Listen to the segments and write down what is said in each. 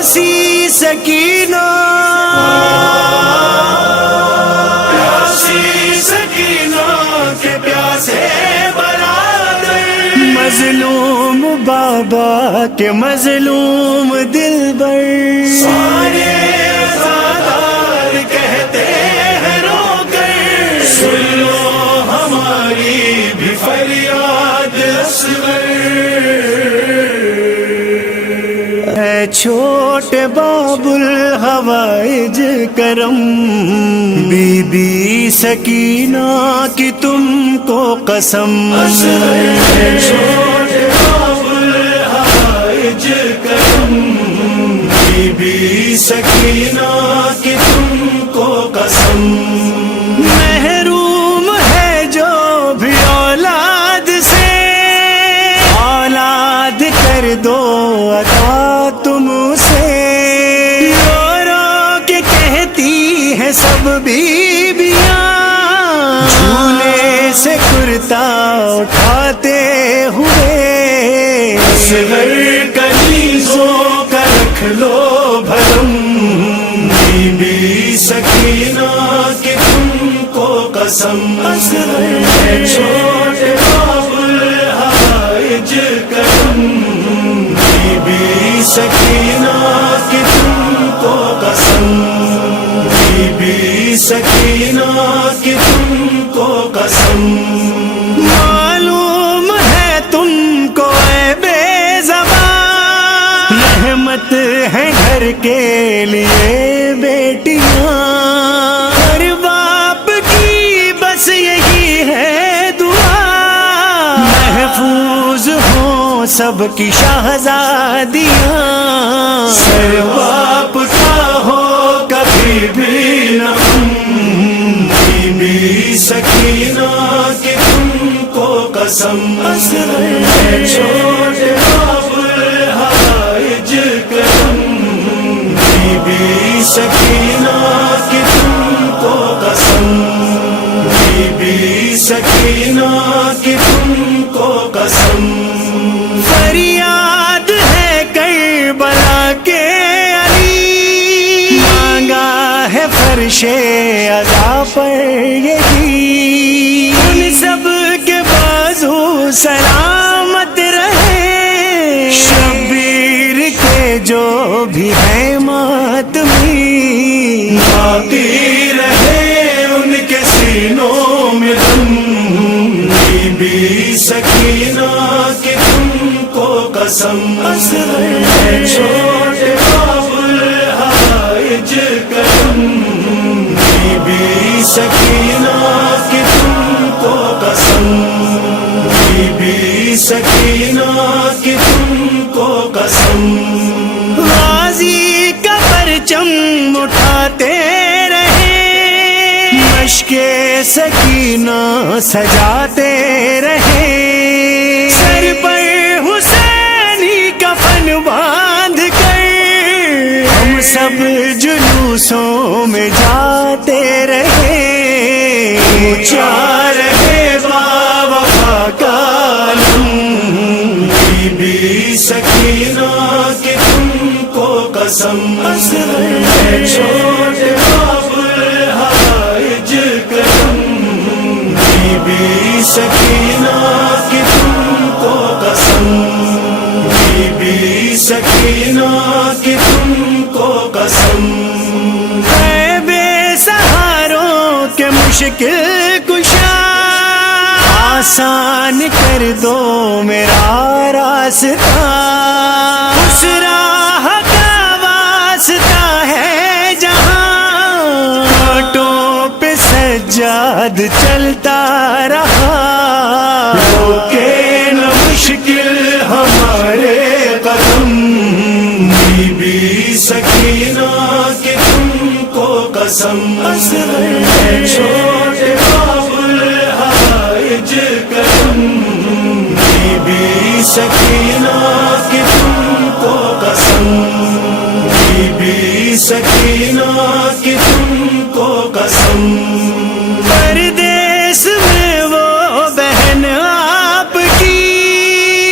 प्यासी सकीना, प्यासी सकीना के प्यासे बरादर, मजलूम बाबा के मजलूम दिलबर, सारे कहते हैं रोकर, सुन लो हमारी भी फरियाद असगर। है छोटे बाबुल हवाइज करम, बीबी सकीना की तुमको कसम, है छोटे बाबुल हवाइज करम, बीबी सकीना की तुमको कसम। महरूम है जो भी औलाद से, औलाद कर दो अता तुम उसे, रो रो के कहती है सब बीबियां, झूले से कुर्ता उठाते हुए, असगर कनीज़ों का रख लो भरम, बीबी सकीना की तुमको कसम, है छोटे बाबुल हवाइज करम, बीबी सकीना की तुमको कसम, बीबी सकीना की तुमको कसम। मालूम है तुमको ऐ बेज़बान, रहमत है घर के लिए बेटियां, हर बाप की बस यही है दुआ, महफूज हो सबकी शहजादियां, सर बाप का हो कभी भी न बीबी सकीना की तुमको कसम, है छोटे बाबुल हवाइज करम, बीबी सकीना की तुमको कसम, बीबी सकीना की तुमको कसम। फरियाद है करबला के अली, मांगा है फर्शे अज़ा पर यही, उन सब के बाजू सलामत रहे, शब्बीर के जो भी है मातमी, बाकी रहे उनके सीनों में दम, बीबी सकीना की तुमको कसम, है छोटे बाबुल हवाइज करम, बीबी सकीना की तुमको कसम, बीबी सकीना की तुमको कसम। गाज़ी का परचम उठाते रहे, मशके सकीना सजाते रहे, सर पर हुसैनी कफन बांध कर, हम सब जुलूसों में जाते रहे, ऊंचा रहे बाबा का आलम, बीबी सकीना की तुमको कसम, है छोटे बाबुल हवाइज करम, बीबी सकीना की तुमको कसम, बीबी सकीना की तुमको कसम। है बेसहारों के मुश्किल कुशा, आसान कर दो मेरा रास्ता, उस राह का वास्ता है जहां, कांटों पे सज्जाद चलता रहा, रोके न मुश्किल हमारे कदम, बीबी सकीना की तुमको कसम, है छोटे बाबुल हवाइज करम, बीबी सकीना की तुमको कसम, बीबी सकीना की तुमको कसम। परदेस में वो बहन आपकी,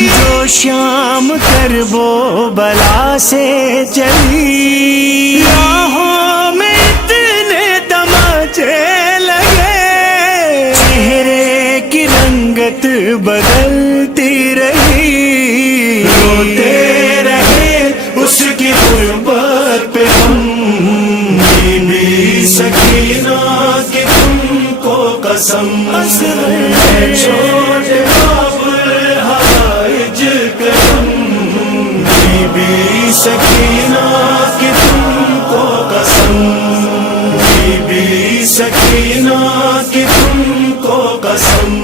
जो शाम कर वो बला से जली, राहों में इतने तमाचे लगे, चेहरे की रंगत बदलती रही, रोते रहे उसकी गुर्बत पे हम। बीबी सकीना की तुमको कसम, छोटे बाबुल हवाइज करम। बीबी सकीना की तुमको कसम, बीबी सकीना की तुमको कसम।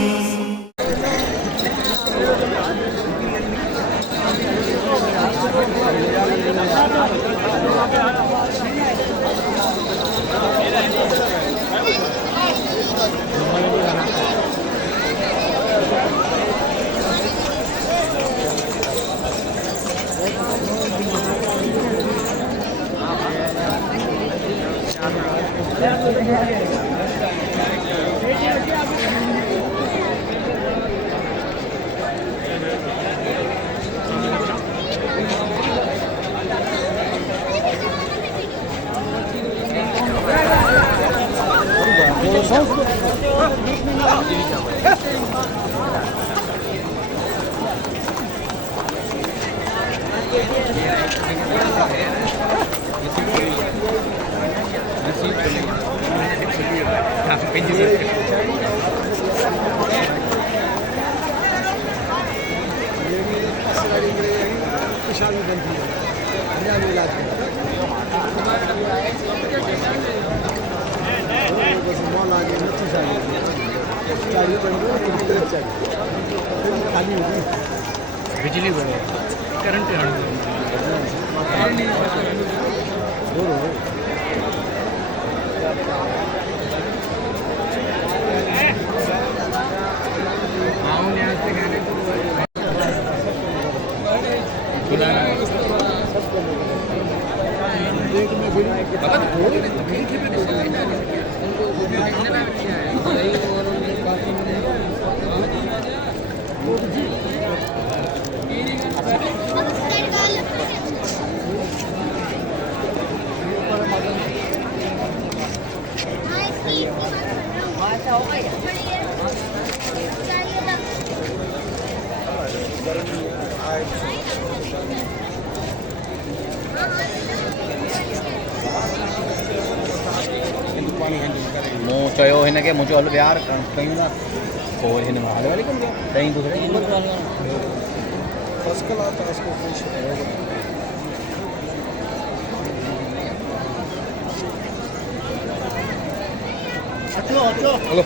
बिजली बने करंट चयो हिन खे मुंहिंजो हल ॿियार कयूं था पोइ हिन में हल वाली कयूं टई दूसरे हलो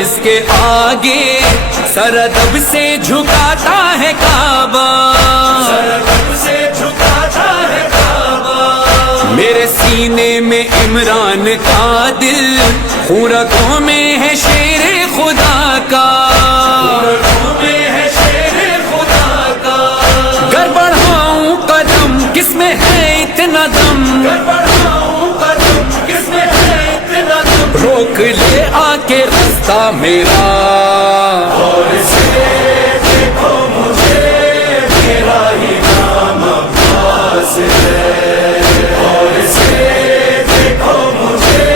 जिसके आगे सरदब से झुकाता है काबा, सरगम से झुकाता है काबा। मेरे सीने में इमरान का दिल, खून रगों में है शेरे खुदा का, रगों में है शेरे खुदा का। गर बढ़ाऊं कदम किसमें है इतना दम, कर बढ़ाऊं कदम किसमें है इतना दम। रोक ले आके रास्ता मेरा, और से देखो मुझे, मेरा ही नाम अब्बास है। और से देखो मुझे,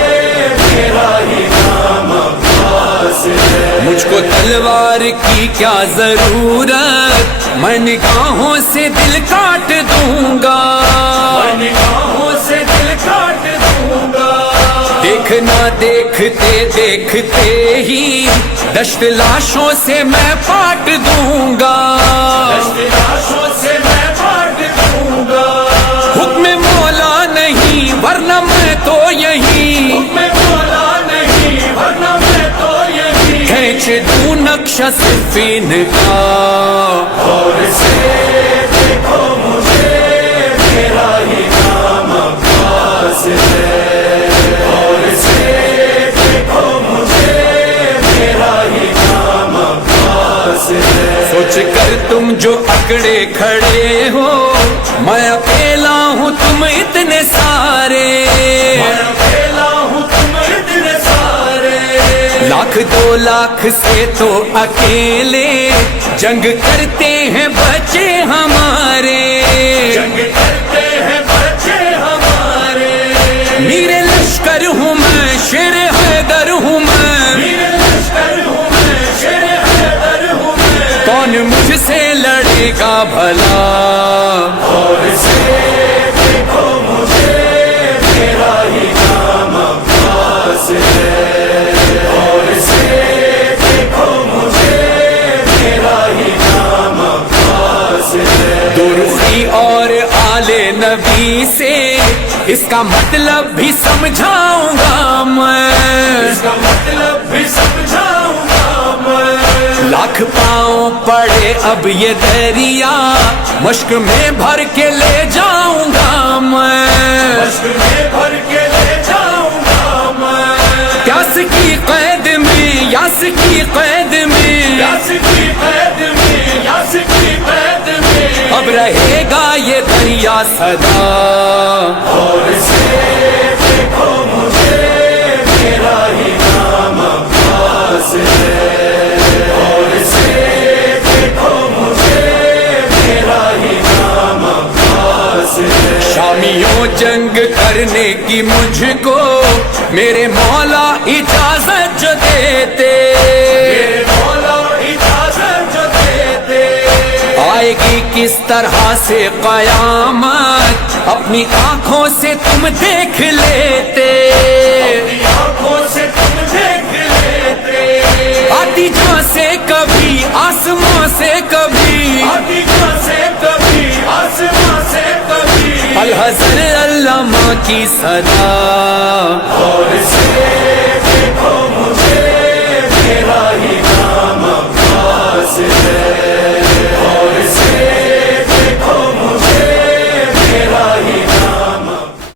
मेरा ही नाम अब्बास है। मुझको तलवार की क्या जरूरत, मैं निगाहों से दिल काट दूंगा, निगाहों से दिल काट दूंगा। देखना देखते देखते ही दश्त लाशों से मैं पाट दूंगा, लाशों से मैं पाट दूंगा। हुक्म मौला नहीं वरना मैं तो यही, मैं बोला नहीं वरना मैं तो यही। खींच दूं नक्शा सिफीन का, और से देखो मुझे, मेरा ही नाम अब्बास है। और से देखो मुझे, मेरा ही नाम अब्बास है। सोच कर तुम जो अकड़े खड़े हो, मैं अकेला हूँ तुम इतने सारे, मैं अकेला हूँ तुम इतने सारे। लाख 2 लाख से तो अकेले जंग करते हैं बच्चे हमारे, जंग करते हैं बच्चे हमारे। मेरे लश्कर हूँ मैं, शेर हैदर हूँ मैं, मेरे लश्कर हूँ मैं, शेर हैदर हूँ मैं। कौन मुझसे लड़ेगा भला, और से देखो मुझे, मेरा ही नाम अब्बास है। और से देखो मुझे, मेरा ही नाम अब्बास है। दो रुखी और आले नबी से इसका मतलब भी समझाऊंगा मैं, इसका मतलब भी समझाऊंगा मैं। लाख पाँव पड़े अब ये दरिया, मश्क में भर के ले जाऊंगा मैं, मश्क में भर के ले जाऊंगा मैं। प्यास की कैद में, यास की कैद में, यास की कैद में, यास की कैद में। अब रहेगा ये दरिया सदा, और से देखो मुझे, मेरा ही नाम अब्बास है। और से देखो मुझे, मेरा ही नाम अब्बास है। शामियों जंग करने की मुझको मेरे मौला इजाजत जो देते, मेरे मौला इजाजत जो देते। आएगी किस तरह से कयामत, अपनी आंखों से तुम देख लेते, अपनी आंखों से तुम देख लेते। आती जहाँ से कभी आसमां से कभी, आती जहाँ से कभी आसमां से कभी। अल हज़र अल्लामा की सदा, और से